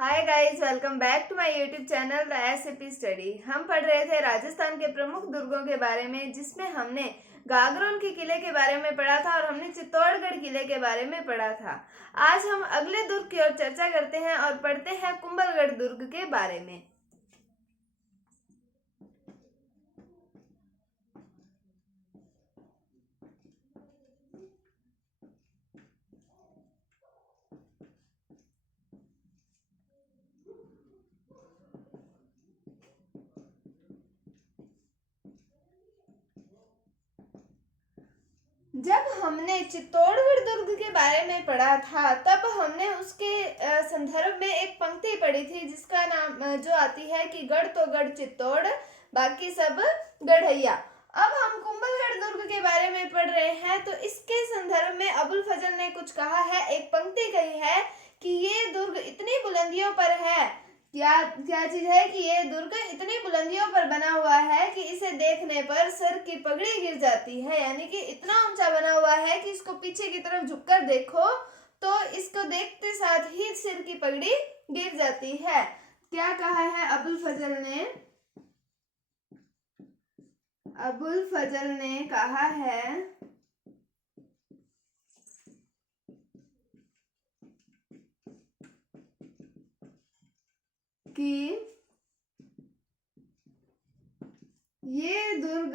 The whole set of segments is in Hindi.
Hi guys, welcome back to my YouTube channel the SAP study. हम पढ़ रहे थे राजस्थान के प्रमुख दुर्गों के बारे में, जिसमें हमने गागरोन के किले के बारे में पढ़ा था और हमने चित्तौड़गढ़ किले के बारे में पढ़ा था। आज हम अगले दुर्ग की ओर चर्चा करते हैं और पढ़ते हैं कुंभलगढ़ दुर्ग के बारे में। जब हमने चित्तौड़गढ़ दुर्ग के बारे में पढ़ा था तब हमने उसके संदर्भ में एक पंक्ति पढ़ी थी जिसका नाम जो आती है कि गढ़ तो गढ़ चित्तौड़, बाकी सब गढ़ैया। अब हम कुंभलगढ़ दुर्ग के बारे में पढ़ रहे हैं तो इसके संदर्भ में अबुल फजल ने कुछ कहा है, एक पंक्ति कही है कि ये दुर्ग इतनी बुलंदियों पर है। क्या क्या चीज है कि ये दुर्ग इतनी बुलंदियों पर बना हुआ है कि इसे देखने पर सर की पगड़ी गिर जाती है, यानी कि इतना ऊंचा बना हुआ है कि इसको पीछे की तरफ झुककर देखो तो इसको देखते साथ ही सिर की पगड़ी गिर जाती है। क्या कहा है अबुल फजल ने? अबुल फजल ने कहा है कि ये दुर्ग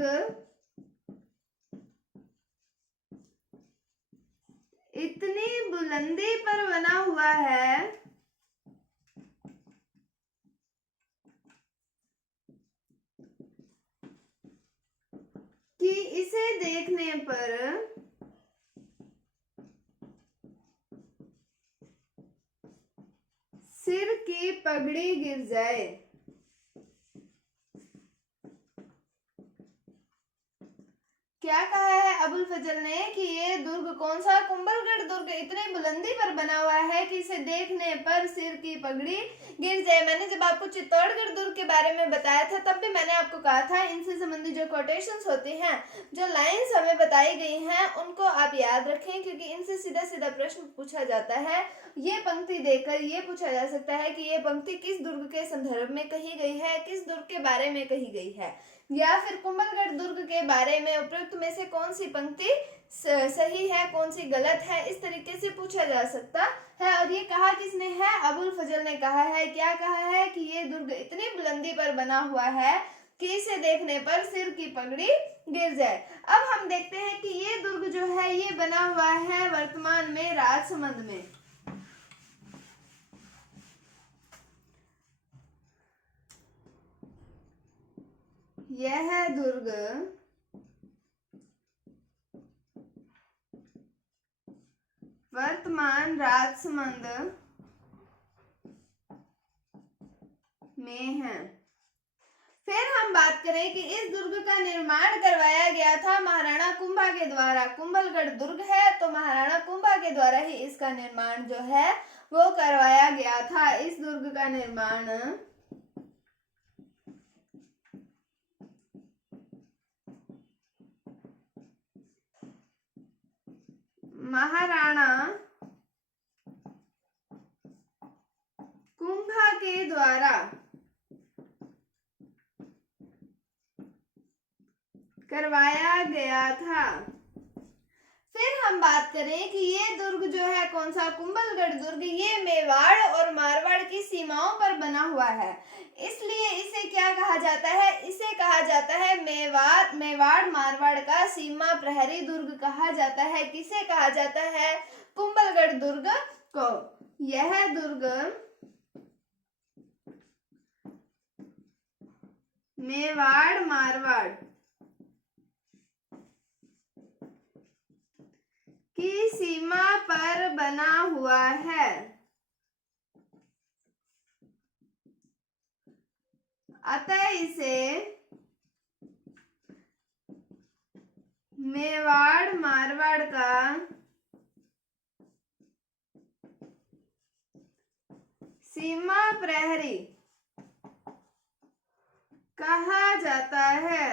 इतनी बुलंदी पर बना हुआ है कि इसे देखने पर सिर की पगड़ी गिर जाए। क्या कहा है अबुल फजल ने कि ये दुर्ग कौन सा? कुंभलगढ़ दुर्ग इतनी बुलंदी पर बना हुआ है कि इसे देखने पर सिर की पगड़ी गिर जाए। मैंने जब आपको चित्तौड़गढ़ दुर्ग के बारे में बताया था तब भी मैंने आपको कहा था इनसे संबंधित जो कोटेशंस होते हैं, जो लाइंस हमें बताई गई हैं, उनको आप याद रखें क्योंकि इनसे सीधा सीधा प्रश्न पूछा जाता है। ये पंक्ति देखकर ये पूछा जा सकता है कि ये पंक्ति किस दुर्ग के संदर्भ में कही गई है, किस दुर्ग के बारे में कही गई है, या फिर कुंभलगढ़ दुर्ग के बारे में उपयुक्त में से कौन सी पंक्ति सही है, कौन सी गलत है, इस तरीके से पूछा जा सकता है। और ये कहा किसने है? अबुल फजल ने कहा है। क्या कहा है कि ये दुर्ग इतनी बुलंदी पर बना हुआ है कि इसे देखने पर सिर की पगड़ी गिर जाए। अब हम देखते हैं कि ये दुर्ग जो है ये बना हुआ है वर्तमान में राजसमंद में। यह दुर्ग वर्तमान राजसमंद में है। फिर हम बात करें कि इस दुर्ग का निर्माण करवाया गया था महाराणा कुंभा के द्वारा। कुंभलगढ़ दुर्ग है तो महाराणा कुंभा के द्वारा ही इसका निर्माण जो है वो करवाया गया था। इस दुर्ग का निर्माण महाराणा कुंभा के द्वारा करवाया गया था। फिर हम बात करें कि ये दुर्ग जो है कौन सा? कुंभलगढ़ दुर्ग, ये मेवाड़ और मारवाड़ की सीमाओं पर बना हुआ है, इसलिए इसे क्या कहा जाता है? इसे कहा जाता है मेवाड़ मारवाड़ का सीमा प्रहरी दुर्ग कहा जाता है। किसे कहा जाता है? कुंभलगढ़ दुर्ग को। यह दुर्ग मेवाड़ मारवाड़ की सीमा पर बना हुआ है, अतः इसे मेवाड़ मारवाड़ का सीमा प्रहरी कहा जाता है।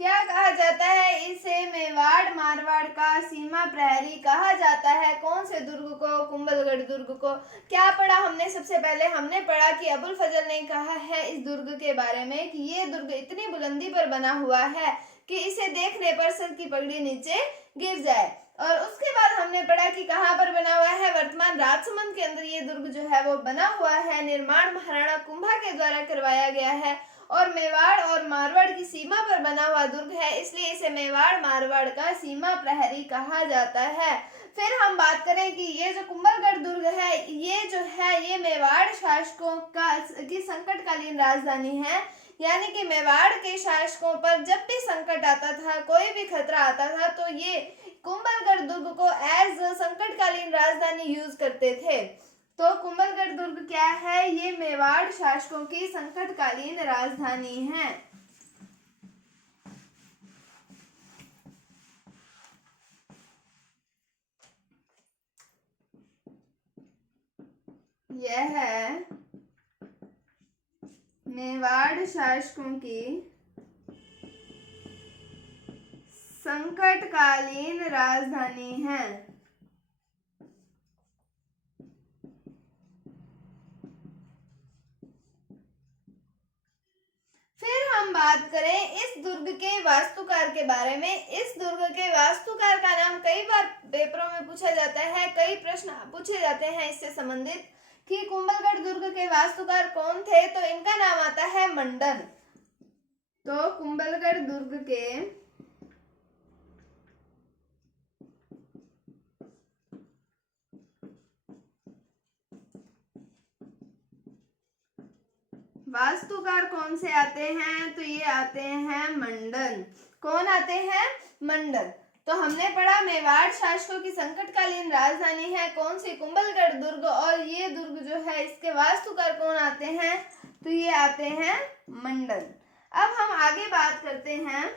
क्या कहा जाता है? इसे मेवाड़ मारवाड़ का सीमा प्रहरी कहा जाता है। कौन से दुर्ग को? कुंभलगढ़ दुर्ग को। क्या पढ़ा हमने? सबसे पहले हमने पढ़ा कि अबुल फजल ने कहा है इस दुर्ग के बारे में कि ये दुर्ग इतनी बुलंदी पर बना हुआ है कि इसे देखने पर सर की पगड़ी नीचे गिर जाए। और उसके बाद हमने पढ़ा कि कहाँ पर बना हुआ है? वर्तमान राजसमंद के अंदर ये दुर्ग जो है वो बना हुआ है। निर्माण महाराणा कुंभा के द्वारा करवाया गया है और मेवाड़ और मारवाड़ की सीमा पर बना हुआ दुर्ग है, इसलिए इसे मेवाड़ मारवाड़ का सीमा प्रहरी कहा जाता है। फिर हम बात करें कि ये जो कुंभलगढ़ दुर्ग है, ये जो है ये मेवाड़ शासकों की संकटकालीन राजधानी है। यानी कि मेवाड़ के शासकों पर जब भी संकट आता था, कोई भी खतरा आता था, तो ये कुंभलगढ़ दुर्ग को एज संकटकालीन राजधानी यूज करते थे। तो कुंभलगढ़ दुर्ग क्या है? ये मेवाड़ शासकों की संकटकालीन राजधानी है। यह है मेवाड़ शासकों की संकटकालीन राजधानी है। फिर हम बात करें इस दुर्ग के वास्तुकार के बारे में। इस दुर्ग के वास्तुकार का नाम कई बार पेपरों में पूछा जाता है, कई प्रश्न पूछे जाते हैं इससे संबंधित कि कुंभलगढ़ दुर्ग के वास्तुकार कौन थे, तो इनका नाम आता है मंडन। तो कुंभलगढ़ दुर्ग के वास्तुकार कौन से आते हैं? तो ये आते हैं मंडन। कौन आते हैं? मंडन। तो हमने पढ़ा मेवाड़ शासकों की संकटकालीन राजधानी है कौन सी? कुंभलगढ़ दुर्ग। और ये दुर्ग जो है इसके वास्तुकार कौन आते हैं? तो ये आते हैं मंडन। अब हम आगे बात करते हैं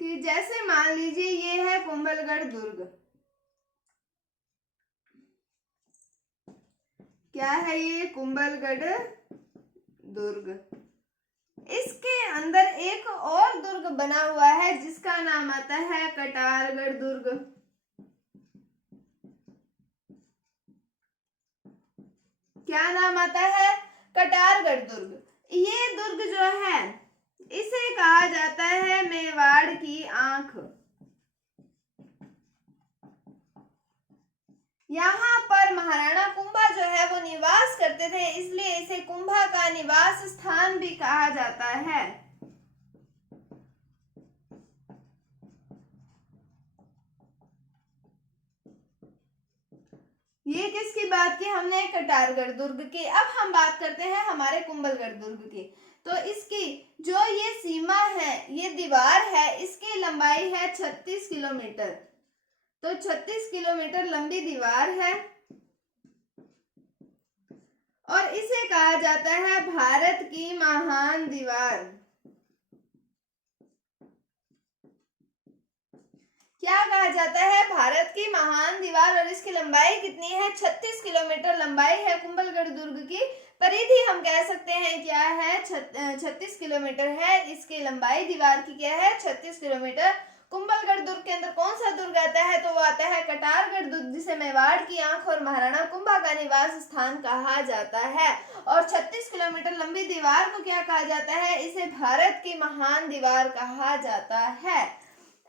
कि जैसे मान लीजिए ये है कुंभलगढ़ दुर्ग। क्या है ये? कुंभलगढ़ दुर्ग। इसके अंदर एक और दुर्ग बना हुआ है जिसका नाम आता है कटारगढ़ दुर्ग। क्या नाम आता है? कटारगढ़ दुर्ग। ये दुर्ग जो है इसे कहा जाता है मेवाड़ की आंख। यहाँ पर महाराणा कुंभा जो है वो निवास करते थे, इसलिए इसे कुंभा का निवास स्थान भी कहा जाता है। ये किसकी बात की हमने? कटारगढ़ दुर्ग की। अब हम बात करते हैं हमारे कुंभलगढ़ दुर्ग की। तो इसकी जो ये सीमा है, ये दीवार है, इसकी लंबाई है 36 किलोमीटर। तो 36 किलोमीटर लंबी दीवार है और इसे कहा जाता है भारत की महान दीवार। क्या कहा जाता है? भारत की महान दीवार। और इसकी लंबाई कितनी है? 36 किलोमीटर लंबाई है कुंभलगढ़ दुर्ग की। परिधि हम कह सकते हैं क्या है? 36 किलोमीटर है इसकी लंबाई दीवार की। क्या है? 36 किलोमीटर। कुंभलगढ़ दुर्ग के अंदर कौन सा दुर्ग आता है? तो वो आता है कटारगढ़ दुर्ग, जिसे मेवाड़ की आंख और महाराणा कुंभा का निवास स्थान कहा जाता है। और 36 किलोमीटर लंबी दीवार को क्या कहा जाता है? इसे भारत की महान दीवार कहा जाता है।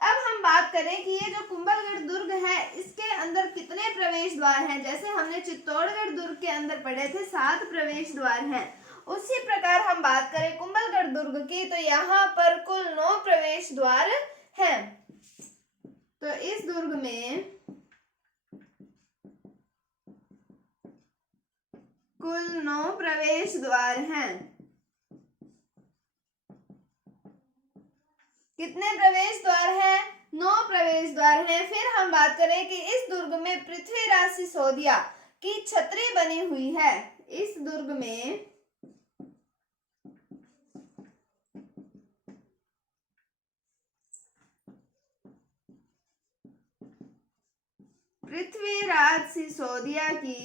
अब हम बात करें कि ये जो कुंभलगढ़ दुर्ग है इसके अंदर कितने प्रवेश द्वार हैं। जैसे हमने चित्तौड़गढ़ दुर्ग के अंदर पढ़े थे 7 प्रवेश द्वार हैं, उसी प्रकार हम बात करें कुंभलगढ़ दुर्ग की तो यहाँ पर कुल 9 प्रवेश द्वार हैं। तो इस दुर्ग में कुल 9 प्रवेश द्वार हैं। कितने प्रवेश द्वार हैं? 9 प्रवेश द्वार हैं। फिर हम बात करें कि इस दुर्ग में पृथ्वीराज सिसोदिया की छतरी बनी हुई है। इस दुर्ग में पृथ्वीराज सिसोदिया की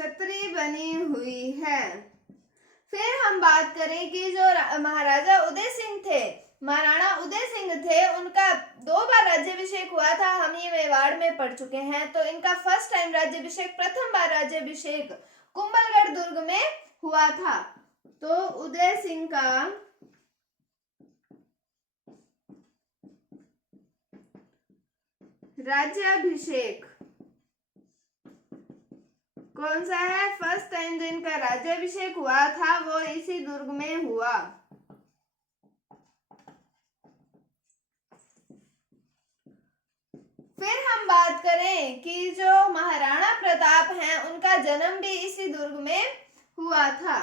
छतरी बनी हुई है। फिर हम बात करें कि जो महाराजा उदय सिंह थे, महाराणा उदय सिंह थे, उनका 2 बार राज्याभिषेक हुआ था। हम ये मेवाड़ में पढ़ चुके हैं। तो इनका फर्स्ट टाइम राज्याभिषेक, प्रथम बार राज्याभिषेक कुंभलगढ़ दुर्ग में हुआ था। तो उदय सिंह का राज्याभिषेक कौन सा है? फर्स्ट टाइम जो इनका राज्याभिषेक हुआ था वो इसी दुर्ग में हुआ। फिर हम बात करें कि जो महाराणा प्रताप हैं उनका जन्म भी इसी दुर्ग में हुआ था।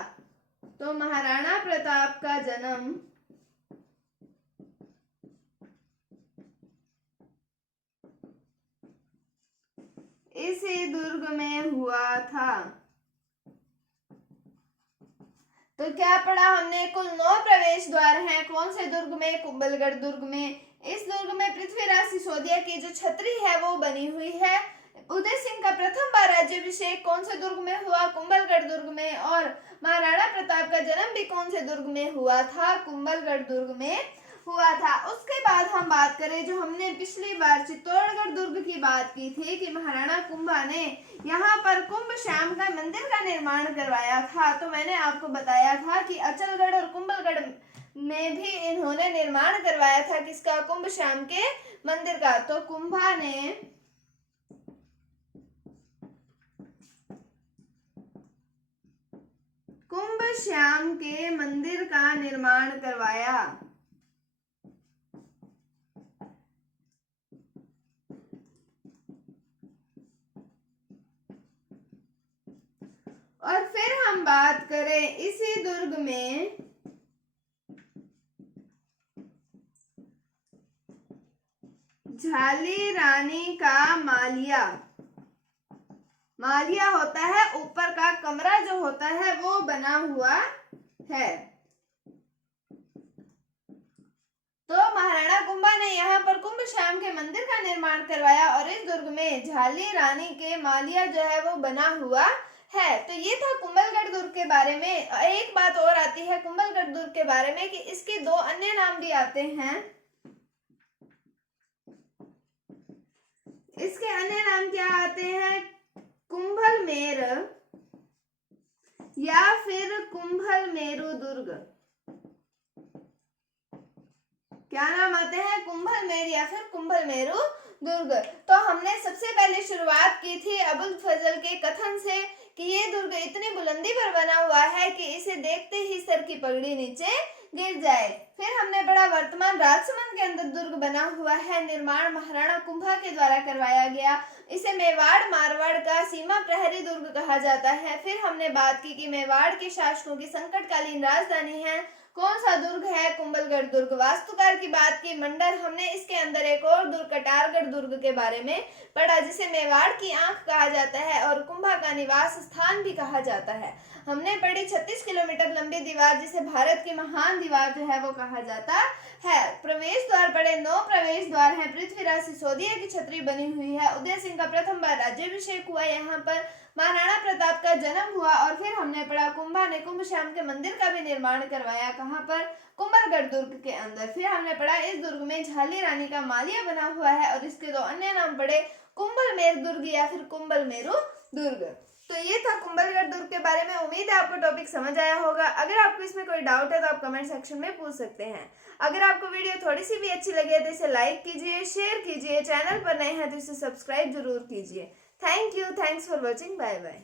तो महाराणा प्रताप का जन्म इसी दुर्ग में हुआ था। तो क्या पढ़ा हमने? कुल 9 प्रवेश द्वार हैं। कौन से दुर्ग में? कुंभलगढ़ दुर्ग में। इस दुर्ग में पृथ्वीराज सिसोदिया की जो छतरी है वो बनी हुई है। उदय सिंह का प्रथम बार राज्याभिषेक कौन से दुर्ग में हुआ? कुंभलगढ़ दुर्ग में। और महाराणा प्रताप का जन्म भी कौन से दुर्ग में हुआ था? कुंभलगढ़ दुर्ग में हुआ था। उसके बाद हम बात करें, जो हमने पिछली बार चित्तौड़गढ़ दुर्ग की बात की थी कि महाराणा कुंभा ने यहाँ पर कुंभ श्याम का मंदिर का निर्माण करवाया था। तो मैंने आपको बताया था कि अचलगढ़ और कुंभलगढ़ में भी इन्होंने निर्माण करवाया था किसका? कुंभ श्याम के मंदिर का। तो कुंभा ने कुंभ श्याम के मंदिर का निर्माण करवाया। और फिर हम बात करें इसी दुर्ग में झाली रानी का मालिया। मालिया होता है ऊपर का कमरा जो होता है वो बना हुआ है। तो महाराणा कुंभा ने यहाँ पर कुंभ श्याम के मंदिर का निर्माण करवाया और इस दुर्ग में झाली रानी के मालिया जो है वो बना हुआ है। तो ये था कुंभलगढ़ दुर्ग के बारे में। एक बात और आती है कुंभलगढ़ दुर्ग के बारे में कि इसके 2 अन्य नाम भी आते हैं। इसके अन्य नाम क्या आते हैं? कुंभलमेर या फिर कुंभलमेरु दुर्ग। क्या नाम आते हैं? कुंभलमेर या फिर कुंभलमेरु दुर्ग। तो हमने सबसे पहले शुरुआत की थी अबुल फजल के कथन से कि ये दुर्ग इतनी बुलंदी पर बना हुआ है कि इसे देखते ही सर की पगड़ी नीचे गिर जाए। फिर हमने पढ़ा वर्तमान राजसमंद के अंदर दुर्ग बना हुआ है। निर्माण महाराणा कुंभा के द्वारा करवाया गया। इसे मेवाड़ मारवाड़ का सीमा प्रहरी दुर्ग कहा जाता है। फिर हमने बात की कि मेवाड़ के शासकों की संकटकालीन राजधानी है। कौन सा दुर्ग है? कुंभलगढ़ दुर्ग। वास्तुकार की बात की मंडल। हमने इसके अंदर एक और दुर्ग कटारगढ़ दुर्ग के बारे में पढ़ा जिसे मेवाड़ की आंख कहा जाता है और कुंभा का निवास स्थान भी कहा जाता है। हमने पढ़ी 36 किलोमीटर लंबी दीवार जिसे भारत की महान दीवार जो है वो कहा जाता है। प्रवेश द्वार पढ़े। 9 प्रवेश द्वार हैं। पृथ्वीराज सिसोदिया की छतरी बनी हुई है। उदय सिंह का प्रथम बार राज्याभिषेक हुआ। यहाँ पर महाराणा प्रताप का जन्म हुआ। और फिर हमने पढ़ा कुंभा ने कुंभ श्याम के मंदिर का भी निर्माण करवाया। कहाँ पर? कुंभलगढ़ दुर्ग के अंदर। फिर हमने पढ़ा इस दुर्ग में झाली रानी का मालिया बना हुआ है और इसके 2 अन्य नाम पढ़े कुंभलमेर दुर्ग या फिर कुंभलमेरु दुर्ग। तो ये था कुंभलगढ़ दुर्ग के बारे में। उम्मीद है आपको टॉपिक समझ आया होगा। अगर आपको इसमें कोई डाउट है तो आप कमेंट सेक्शन में पूछ सकते हैं। अगर आपको वीडियो थोड़ी सी भी अच्छी लगे तो इसे लाइक कीजिए, शेयर कीजिए। चैनल पर नए हैं तो इसे सब्सक्राइब जरूर कीजिए। Thank you. Thanks for watching. Bye bye.